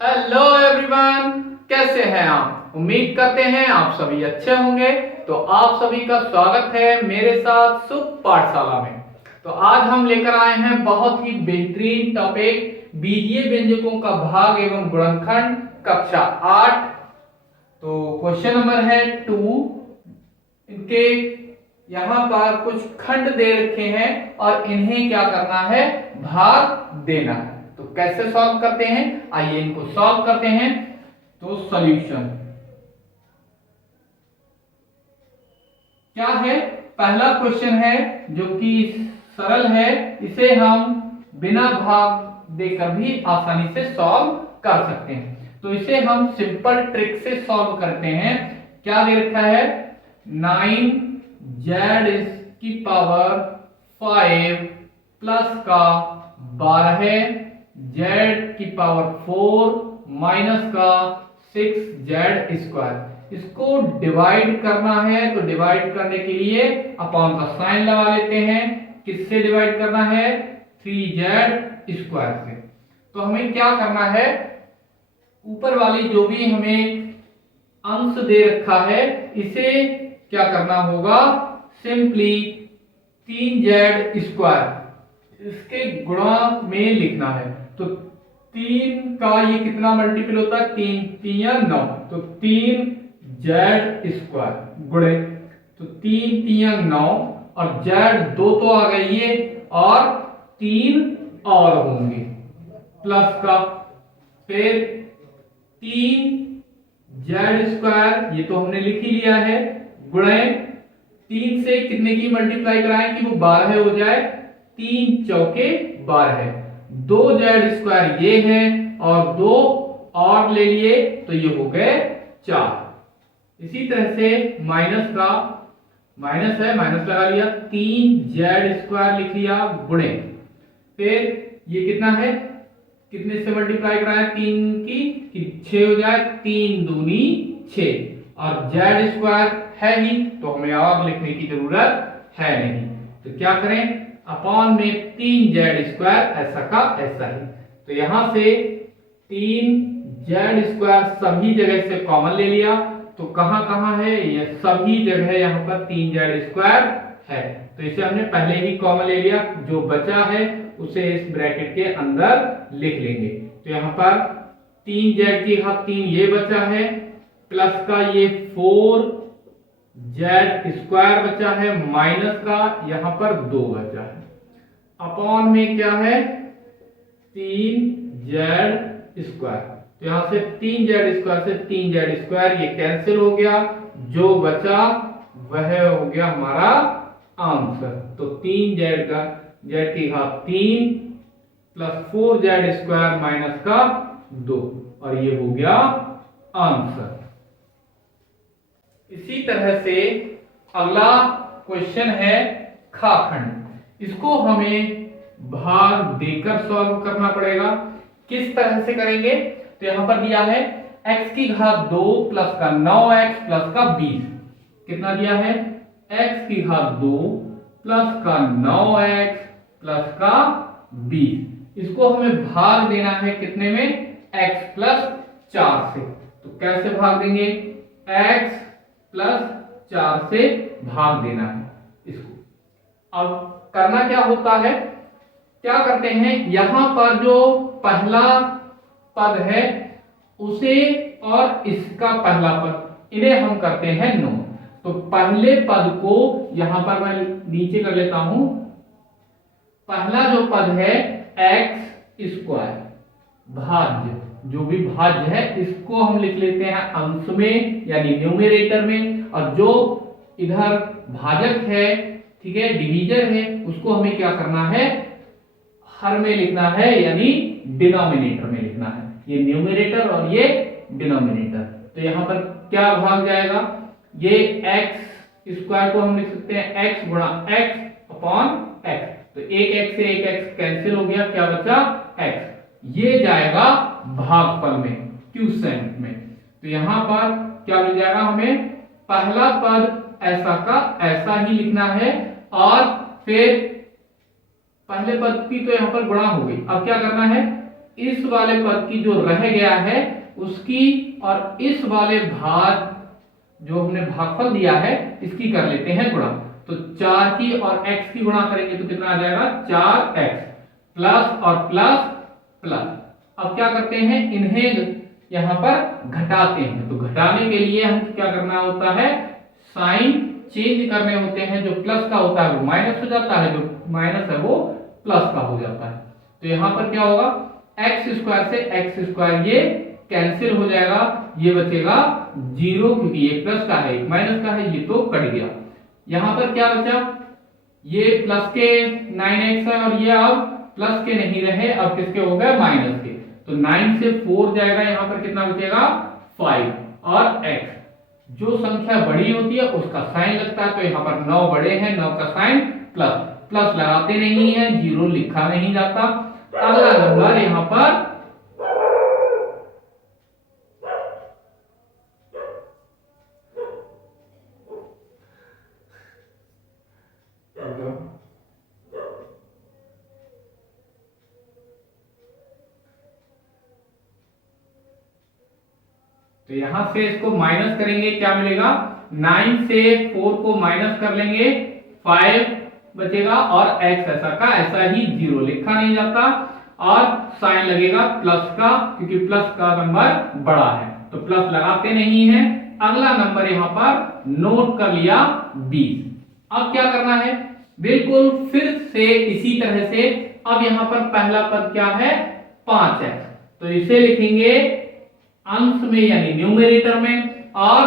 Hello everyone, कैसे हैं आप? उम्मीद करते हैं आप सभी अच्छे होंगे। तो आप सभी का स्वागत है मेरे साथ सुख पाठशाला में। तो आज हम लेकर आए हैं बहुत ही बेहतरीन टॉपिक बीजीय व्यंजकों का भाग एवं गुणनखंड कक्षा 8। तो क्वेश्चन नंबर है 2। इनके यहाँ पर कुछ खंड दे रखे हैं और इन्हें क्या करना है, भाग देना है। तो कैसे सॉल्व करते हैं, आइए इनको सॉल्व करते हैं। तो सॉल्यूशन क्या है, पहला क्वेश्चन है जो कि सरल है, इसे हम बिना भाग देकर भी आसानी से सॉल्व कर सकते हैं। तो इसे हम सिंपल ट्रिक से सॉल्व करते हैं। क्या दे रखा है, 9z की पावर 5 प्लस का 12 z की पावर 4 माइनस का 6z स्क्वायर। इसको डिवाइड करना है, तो डिवाइड करने के लिए अपॉन का साइन लगा लेते हैं। किससे डिवाइड करना है, 3z स्क्वायर से। तो हमें क्या करना है, ऊपर वाली जो भी हमें अंश दे रखा है इसे क्या करना होगा, सिंपली 3z स्क्वायर इसके गुणा में लिखना है। तो 3 का ये कितना मल्टीपल होता है, 3 3 9, तो 3z स्क्वायर गुणे, तो 3 3 9 और z 2 तो आ गई ये और 3 और होंगे प्लस का, फिर 3z स्क्वायर ये तो हमने लिख ही लिया है, गुणे 3 से कितने की मल्टीप्लाई कराएं कि वो 12 हो जाए, 3 चौके 12, 2z स्क्वायर ये है और 2 और ले लिए तो ये हो गए 4। इसी तरह से माइनस का, माइनस है माइनस लगा लिया, 3z स्क्वायर लिख लिया गुणे, फिर ये कितना है, कितने से मल्टीप्लाई कराया 3 की कि 6 हो जाए, 3 दूनी 6 और z स्क्वायर है ही तो हमें और लिखने की जरूरत है नहीं। तो क्या करें, अपॉन में 3z स्क्वायर ऐसा का ऐसा ही। तो यहां से 3z स्क्वायर सभी जगह से कॉमन ले लिया, तो कहां कहां है, ये सभी जगह यहां पर 3z स्क्वायर है। तो इसे हमने पहले ही कॉमन ले लिया, जो बचा है उसे इस ब्रैकेट के अंदर लिख लेंगे। तो यहां पर 3z की घात 3 ये बचा है, प्लस का ये 4z स्क्वायर बचा है, माइनस का यहां पर 2 बचा है, अपॉन में क्या है 3z स्क्वायर। तो यहां से 3z स्क्वायर से 3z स्क्वायर ये कैंसिल हो गया, जो बचा वह हो गया हमारा आंसर। तो 3z का z की घात 3 प्लस 4z स्क्वायर माइनस का 2 और ये हो गया आंसर। इसी तरह से अगला क्वेश्चन है खाखंड। इसको हमें भाग देकर सॉल्व करना पड़ेगा। किस तरह से करेंगे, तो यहां पर दिया है x की घात 2 प्लस का 9x प्लस का 20। कितना दिया है, x की घात 2 प्लस का 9x प्लस का 20। इसको हमें भाग देना है कितने में, x प्लस 4 से। तो कैसे भाग देंगे, x प्लस 4 से भाग देना है इसको। अब करना क्या होता है, क्या करते हैं, यहां पर जो पहला पद है उसे और इसका पहला पद इन्हें हम करते हैं 9। तो पहले पद को यहां पर मैं नीचे कर लेता हूं, पहला जो पद है x स्क्वायर भाज्य, जो भी भाज्य है इसको हम लिख लेते हैं अंश में यानी न्यूमरेटर में, और जो इधर भाजक है, ठीक है, डिवीजर है, उसको हमें क्या करना है, हर में लिखना है यानी डिनोमिनेटर में लिखना है। ये न्यूमरेटर और ये डिनोमिनेटर। तो यहां पर क्या भाग जाएगा, ये x स्क्वायर को हम लिख सकते हैं x गुणा x अपॉन x। तो एक x से एक x कैंसिल हो गया, क्या बचा x, ये जाएगा भागफल में क्यूसेंट में। तो यहां पर क्या मिल जाएगा हमें, पहला पद ऐसा का ऐसा ही लिखना है और फिर पहले पद की तो यहां पर गुणा हो गई। अब क्या करना है, इस वाले पद की जो रह गया है उसकी और इस वाले भाग जो हमने भागफल दिया है इसकी कर लेते हैं गुणा। तो 4 की और x की गुणा करेंगे तो कितना आ जाएगा 4x प्लस और प्लस प्लस। अब क्या करते हैं इन्हें यहां पर घटाते हैं। तो घटाने के लिए हम क्या करना होता है साइन चेंज करने होते हैं। जो प्लस का होता है वो माइनस हो जाता है, जो माइनस है वो प्लस का हो जाता है। तो यहां पर क्या होगा एक्स स्क्वायर से एक्स स्क्वायर ये कैंसिल हो जाएगा, ये बचेगा 0 क्योंकि ये प्लस का है एक माइनस का है, ये तो कट गया। यहां पर क्या बचा ये प्लस के 9x है और ये अब प्लस के नहीं रहे, अब किसके हो गए माइनस के। तो 9 से 4 जाएगा, यहां पर कितना बचेगा 5 और x। जो संख्या बड़ी होती है उसका साइन लगता है। तो यहाँ पर 9 बड़े हैं, 9 का साइन प्लस, प्लस लगाते नहीं है, 0 लिखा नहीं जाता। अगला नंबर यहाँ पर तो यहां से इसको माइनस करेंगे, क्या मिलेगा 9 से 4 को माइनस कर लेंगे 5 बचेगा और x ऐसा का ऐसा ही 0 लिखा नहीं जाता और साइन लगेगा प्लस का क्योंकि प्लस का नंबर बड़ा है तो प्लस लगाते नहीं है। अगला नंबर यहां पर नोट कर लिया 20। अब क्या करना है बिल्कुल फिर से इसी तरह से। अब यहां पर पहला पद क्या है 5x, तो इसे लिखेंगे अंश में यानी न्यूमरेटर में, और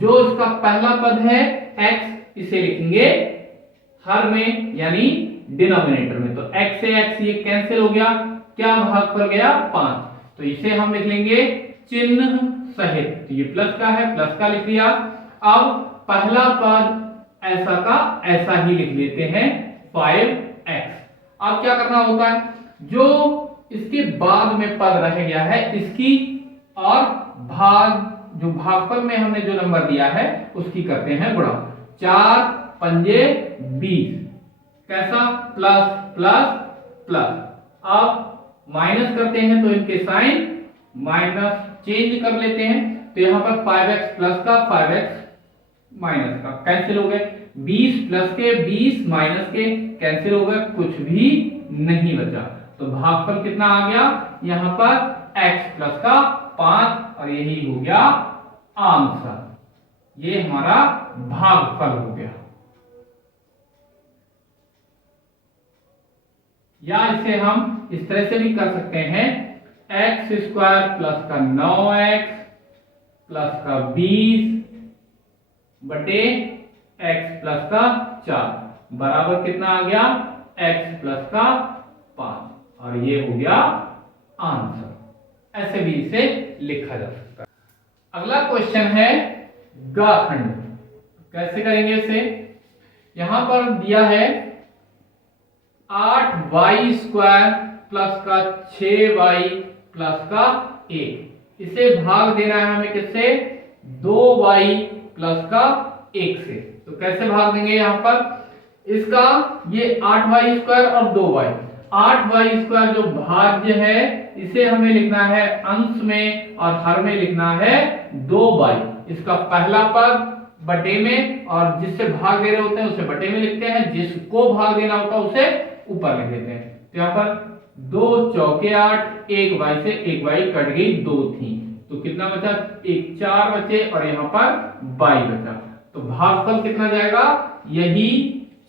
जो इसका पहला पद है x इसे लिखेंगे हर में यानी डिनोमिनेटर में। तो x से x ये कैंसिल हो गया, क्या भागफल गया 5, तो इसे हम लिख लेंगे चिन्ह सहित। तो ये प्लस का है, प्लस का लिख लिया। अब पहला पद ऐसा का ऐसा ही लिख लेते हैं 5x। अब क्या करना होता है जो इसके बाद में पद रह गया है इसकी और भाग जो भागफल में हमने जो नंबर दिया है उसकी करते हैं गुणा। 4 पंजे 20 कैसा प्लस प्लस प्लस। अब माइनस करते हैं तो इनके साइन माइनस चेंज कर लेते हैं। तो यहां पर 5x प्लस का 5x माइनस का कैंसिल हो गए, 20 प्लस के 20 माइनस के कैंसिल हो गए, कुछ भी नहीं बचा। तो भागफल कितना आ गया यहां पर x प्लस का 5 और यही हो गया आंसर। ये हमारा भागफल हो गया। या इसे हम इस तरह से भी कर सकते हैं x स्क्वायर प्लस का 9x प्लस का 20 बटे x प्लस का 4 बराबर कितना आ गया x प्लस का 5 और ये हो गया आंसर। ऐसे भी इसे लिखा जा सकता है। अगला क्वेश्चन है गाखंड। कैसे करेंगे इसे, यहां पर दिया है 8y स्क्वायर प्लस का 6y प्लस का 1। इसे भाग देना है हमें किससे 2y प्लस का 1 से। तो कैसे भाग देंगे यहां पर इसका ये 8y स्क्वायर और 2y। 8y स्क्वायर जो भाज्य है इसे हमें लिखना है अंश में और हर में लिखना है 2y। इसका पहला पद बटे में और जिससे भाग दे रहे होते हैं उसे बटे में लिखते हैं, जिसको भाग देना होता है उसे ऊपर लिख देते हैं। तो यहाँ पर 2 चौके 8, 1y से 1y कट गई, 2 थी तो कितना बचा 1 4 बचे और यहाँ पर y बचा। तो भागफल कितना जाएगा यही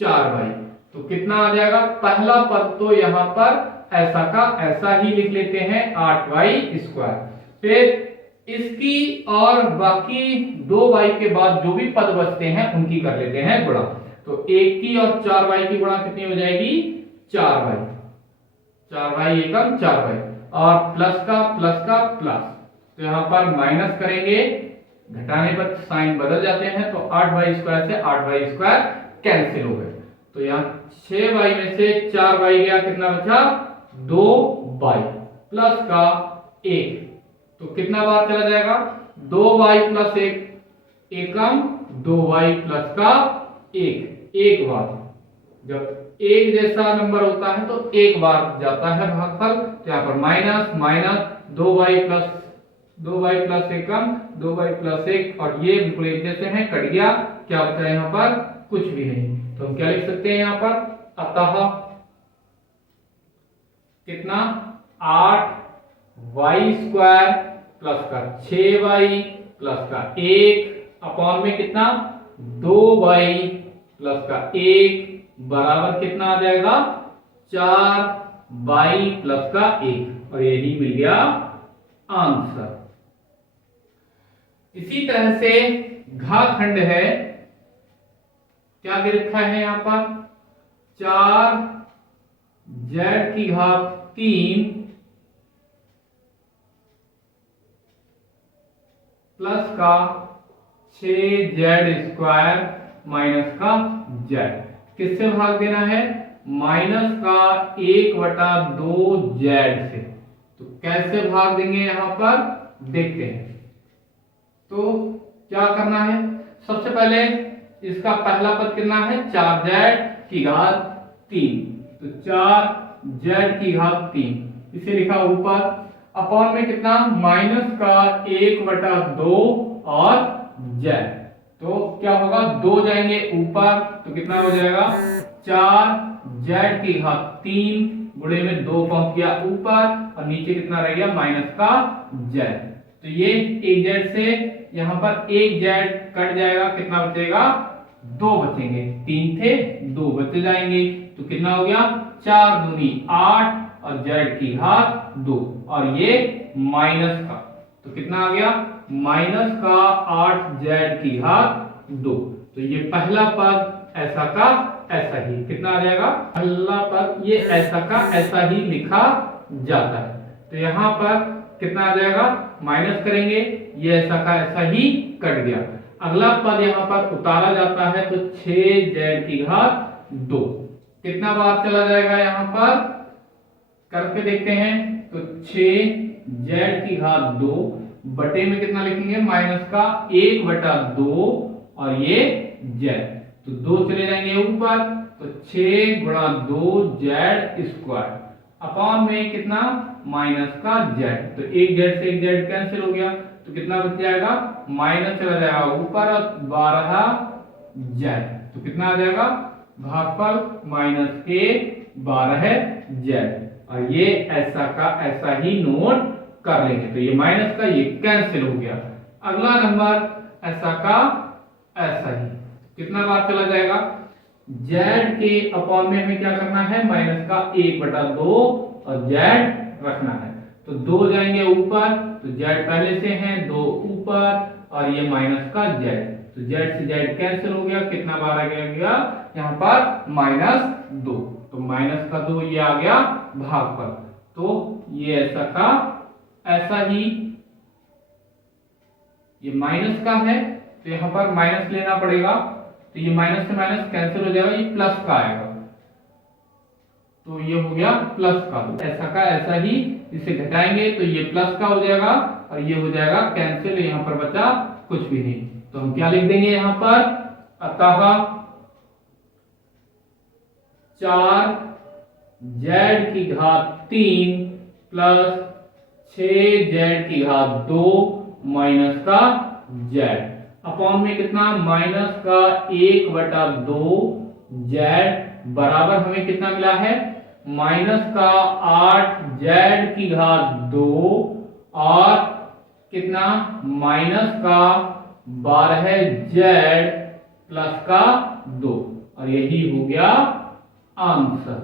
4y। तो कितना आ जाएगा पहला पद तो यहाँ पर ऐसा का ऐसा ही लिख लेते हैं 8y स्क्वायर। फिर इसकी और बाकी 2y के बाद जो भी पद बचते हैं उनकी कर लेते हैं गुणा। तो 1 की और 4y की गुणा कितनी हो जाएगी 4y, 4y एकम 4y और प्लस का प्लस। तो यहाँ पर माइनस करेंगे, घटाने पर साइन बदल जाते हैं। तो 8y स्क्वायर से 8y स्क्वायर कैंसिल हो गए। तो यहाँ 6y में से 4y गया, कितना बचा 2y प्लस का 1। तो कितना बार चला जाएगा 2y प्लस 1 एकम 2y प्लस का 1 एक बार। जब एक जैसा नंबर होता है तो एक बार जाता है भागफल, तो यहाँ पर माइनस माइनस 2y एकम 2y+1 और ये बिल्कुल एक जैसे हैं, कट गया, क्या बचा है यहाँ पर, कुछ भी नहीं। तो हम क्या लिख सकते हैं यहाँ पर, अतः कितना 8y² प्लस का 6y प्लस का 1 अपॉन में कितना 2y प्लस का 1 बराबर कितना आ जाएगा 4y प्लस का 1 और यही मिल गया आंसर। इसी तरह से घाखंड है, क्या दे रखा है यहाँ पर 4z³ प्लस का 6z² माइनस का z, किससे भाग देना है, माइनस का 1/2z से। तो कैसे भाग देंगे यहाँ पर देखते हैं। तो क्या करना है, सबसे पहले इसका पहला पद कितना है 4z³, तो 4z³, इसे लिखा ऊपर, अपॉन में कितना माइनस का 1/2 और z, तो क्या होगा 2 जाएंगे ऊपर, तो कितना हो जाएगा 4z³ गुणे में 2 पहुंच गया ऊपर और नीचे कितना रह गया माइनस का z। तो ये एक z से यहाँ पर एक z कट जाएगा, कितना बचेगा 2 बचेंगे, 3 थे 2 बचे जाएंगे, तो कितना हो गया 4 दूनी 8 और z⁻2 और ये माइनस का, तो कितना आ गया माइनस का 8z⁻2। तो ये पहला पद ऐसा का ऐसा ही कितना आ जाएगा, पहला पद ये ऐसा का ऐसा ही लिखा जाता है। तो यहाँ पर कितना आ जाएगा, माइनस करेंगे, ये ऐसा का ऐसा ही कट गया। अगला पद यहाँ पर उतारा जाता है तो 6z⁻2 कितना बार चला जाएगा, यहाँ पर करके देखते हैं। तो 6z⁻2 बटे में कितना लिखेंगे माइनस का 1/2 और ये z, तो 2 चले जाएंगे ऊपर, तो 6×2z² अपॉन में कितना माइनस का z, तो एक z से एक z कैंसिल हो गया, तो कितना बच जाएगा माइनस चला जाएगा ऊपर और 12z, तो कितना आ जाएगा भागफल -12z और ये ऐसा का ऐसा ही नोट कर लेंगे। तो ये माइनस का ये कैंसिल हो गया। अगला नंबर ऐसा का ऐसा ही कितना बार चला जाएगा, z के अपॉन में हमें क्या करना है माइनस का 1/2 और z रखना है, तो 2 जाएंगे ऊपर, तो z पहले से हैं 2 ऊपर और ये माइनस का z, तो z से z कैंसिल हो गया, कितना बार आ गया यहाँ पर -2, तो माइनस का 2 ये आ गया भागफल। तो ये ऐसा का ऐसा ही, ये माइनस का है तो यहाँ पर माइनस लेना पड़ेगा, तो ये माइनस से माइनस कैंसिल हो जाएगा, ये प्लस का आएगा, तो ये हो गया प्लस का। ऐसा का ऐसा ही इसे घटाएंगे तो ये प्लस का हो जाएगा और ये हो जाएगा कैंसिल, यहाँ पर बचा कुछ भी नहीं। तो हम क्या लिख देंगे यहाँ पर, अतः 4z⁻3 प्लस 6z⁻2 माइनस का z अपॉन में कितना माइनस का 1/2z बराबर हमें कितना मिला है माइनस का 8z⁻2 और कितना माइनस का 12z प्लस का 2 और यही हो गया आंसर।